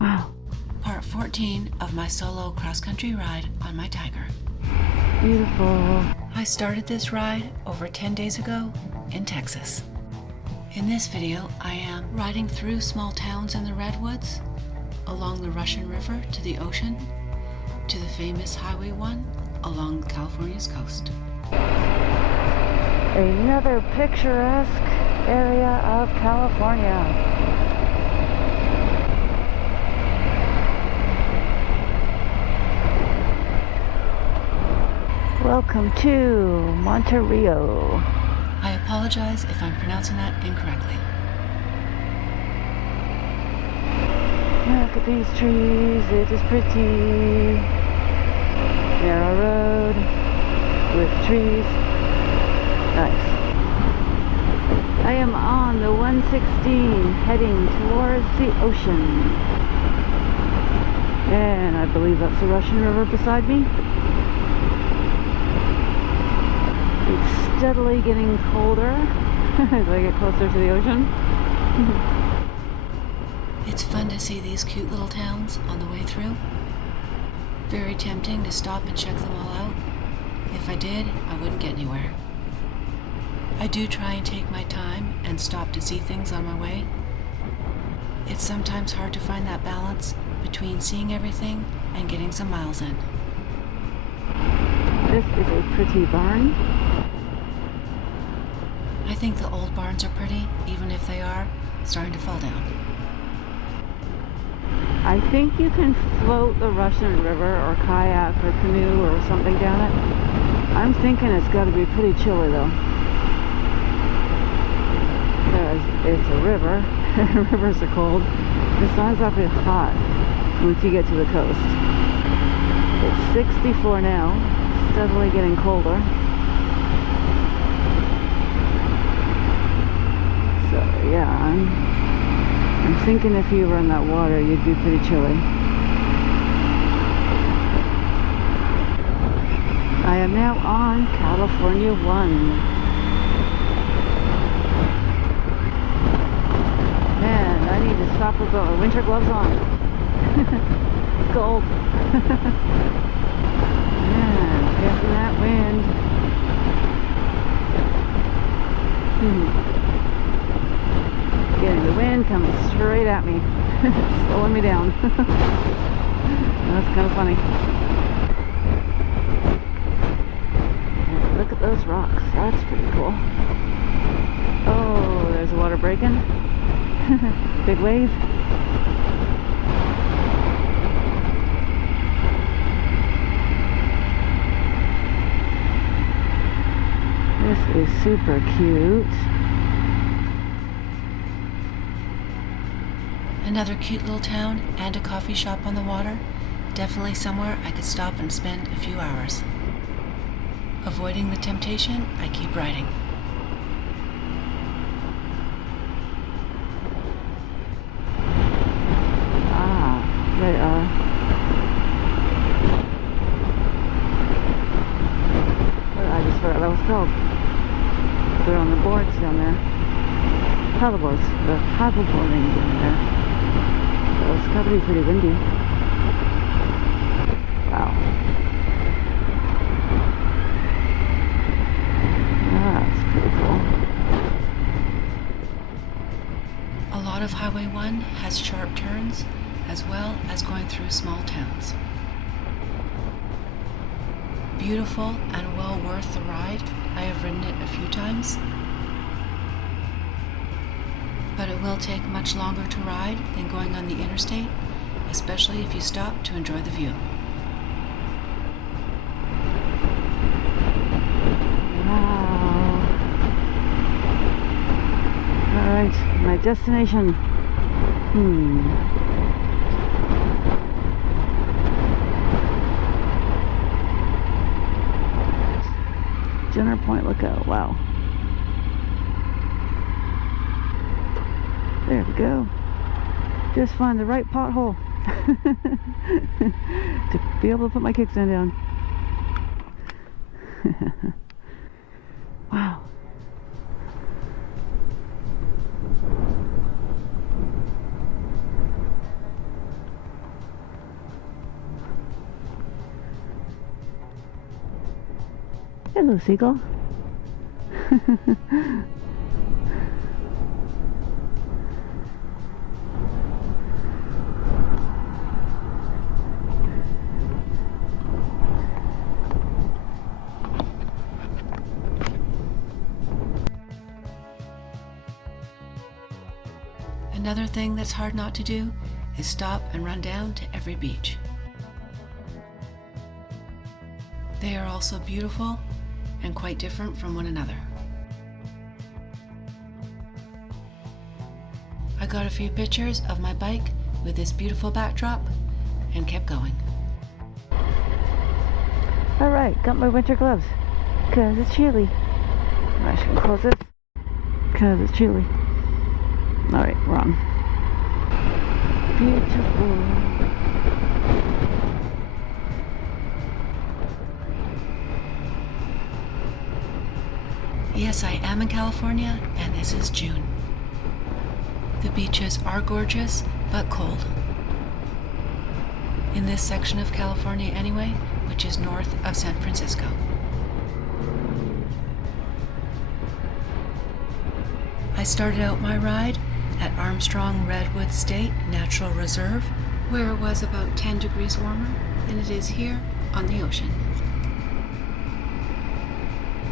Wow. Part 14 of my solo cross-country ride on my Tiger. Beautiful. I started this ride over 10 days ago in Texas. In this video, I am riding through small towns in the Redwoods, along the Russian River to the ocean, to the famous Highway 1 along California's coast. Another picturesque area of California. Welcome to Monterey. I apologize if I'm pronouncing that incorrectly. Look at these trees, it is pretty. Narrow road with trees. Nice. I am on the 116 heading towards the ocean. And I believe that's the Russian River beside me. It's steadily getting colder as I get closer to the ocean. It's fun to see these cute little towns on the way through. Very tempting to stop and check them all out. If I did, I wouldn't get anywhere. I do try and take my time and stop to see things on my way. It's sometimes hard to find that balance between seeing everything and getting some miles in. This is a pretty barn. I think the old barns are pretty, even if they are starting to fall down. I think you can float the Russian River or kayak or canoe or something down it. I'm thinking it's got to be pretty chilly though. Because it's a river. Rivers are cold. It's not exactly hot once you get to the coast. It's 64 now, steadily getting colder. So yeah, I'm thinking if you were in that water, you'd be pretty chilly. I am now on California 1. Man, I need to stop with the winter gloves on. It's cold. Man, getting that wind. Getting the wind coming straight at me. It's slowing me down. That's kind of funny. And look at those rocks. That's pretty cool. Oh, there's the water breaking. Big wave. This is super cute. Another cute little town and a coffee shop on the water. Definitely somewhere I could stop and spend a few hours. Avoiding the temptation, I keep riding. They are. I just forgot what that was called. They're on the boards down there. Paddleboards. The paddleboarding down there. So it's got to be pretty windy. Wow. That's pretty cool. A lot of Highway 1 has sharp turns, as well as going through small towns. Beautiful and well worth the ride. I have ridden it a few times. But it will take much longer to ride than going on the interstate, especially if you stop to enjoy the view. Wow. Alright, my destination. Jenner Point Lookout. Wow. There we go. Just find the right pothole to be able to put my kickstand down. Wow. Hello, seagull. Another thing that's hard not to do is stop and run down to every beach. They are also beautiful and quite different from one another. I got a few pictures of my bike with this beautiful backdrop and kept going. Alright, got my winter gloves, cause it's chilly. I should close this, cause it's chilly. Alright, wrong. Beautiful. Yes, I am in California, and this is June. The beaches are gorgeous, but cold. In this section of California anyway, which is north of San Francisco. I started out my ride at Armstrong Redwoods State Natural Reserve, where it was about 10 degrees warmer than it is here on the ocean.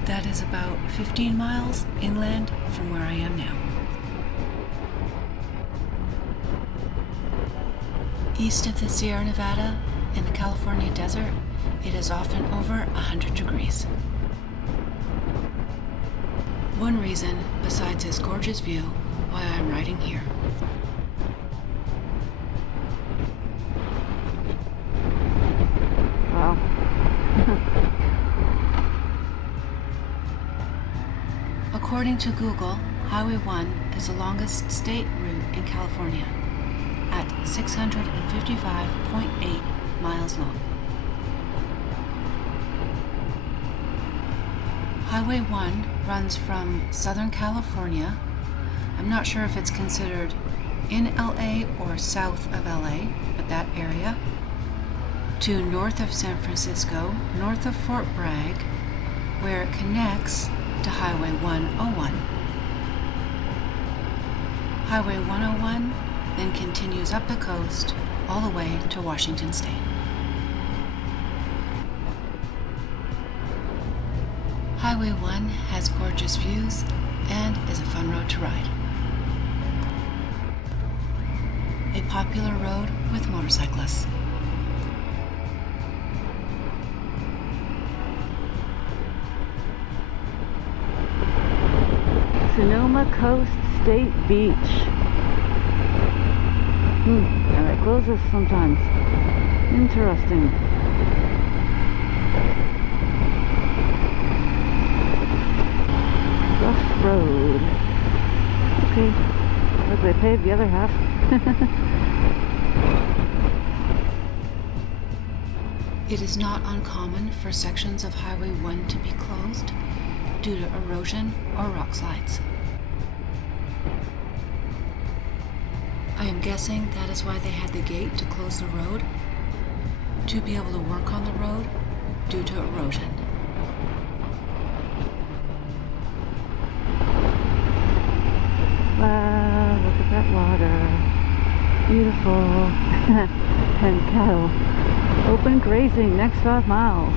That is about 15 miles inland from where I am now. East of the Sierra Nevada, in the California desert, it is often over 100 degrees. One reason, besides this gorgeous view, why I'm riding here. Wow. According to Google, Highway 1 is the longest state route in California, at 655.8 miles long. Highway 1 runs from Southern California, I'm not sure if it's considered in LA or south of LA, but that area, to north of San Francisco, north of Fort Bragg, where it connects to Highway 101. Highway 101 then continues up the coast all the way to Washington State. Highway 1 has gorgeous views and is a fun road to ride. A popular road with motorcyclists. Sonoma Coast State Beach. And it closes sometimes. Interesting. Rough road. Okay. Look, they paved the other half. It is not uncommon for sections of Highway 1 to be closed due to erosion or rock slides. I am guessing that is why they had the gate to close the road, to be able to work on the road due to erosion. Wow, look at that water. Beautiful. And cattle. Open grazing next 5 miles.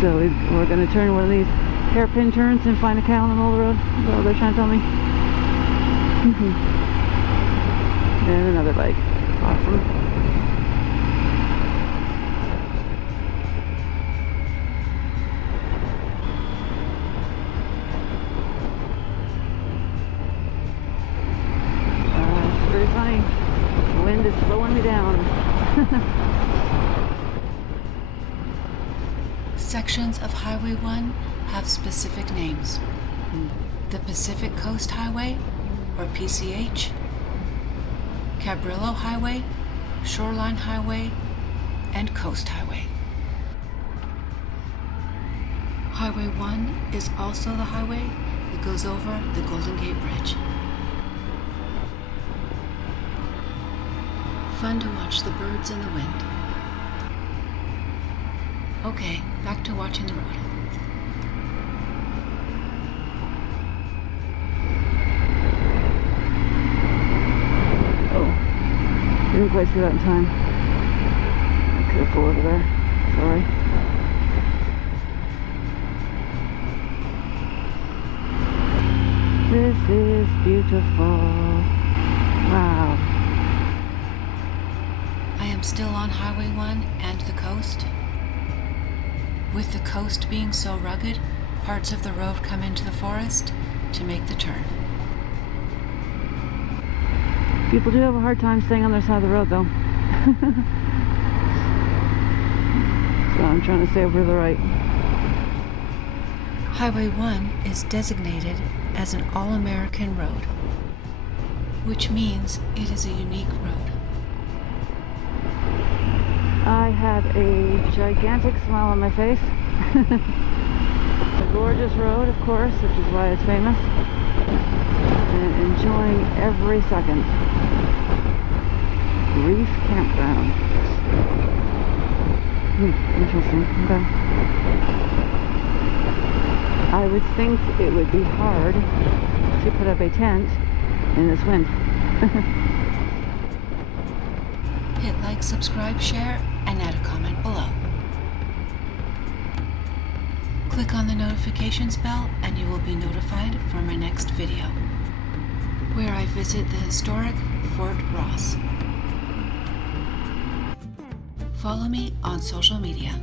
So we're going to turn one of these hairpin turns and find a cow in the middle of the road. Is that what they're trying to tell me? And another bike. Awesome. It's pretty funny. The wind is slowing me down. Sections of Highway 1 have specific names. The Pacific Coast Highway, or PCH, Cabrillo Highway, Shoreline Highway, and Coast Highway. Highway 1 is also the highway that goes over the Golden Gate Bridge. Fun to watch the birds in the wind. Okay, back to watching the road. Oh, didn't quite see that in time. I could have pulled over there. Sorry. This is beautiful. Wow. I am still on Highway 1 and the coast. With the coast being so rugged, parts of the road come into the forest to make the turn. People do have a hard time staying on their side of the road though. So I'm trying to stay over to the right. Highway 1 is designated as an all-American road, which means it is a unique road. I have a gigantic smile on my face. It's a gorgeous road, of course, which is why it's famous. And enjoying every second. Reef Campground. Interesting. Okay. I would think it would be hard to put up a tent in this wind. Hit like, subscribe, share, and add a comment below. Click on the notifications bell and you will be notified for my next video, where I visit the historic Fort Ross. Follow me on social media.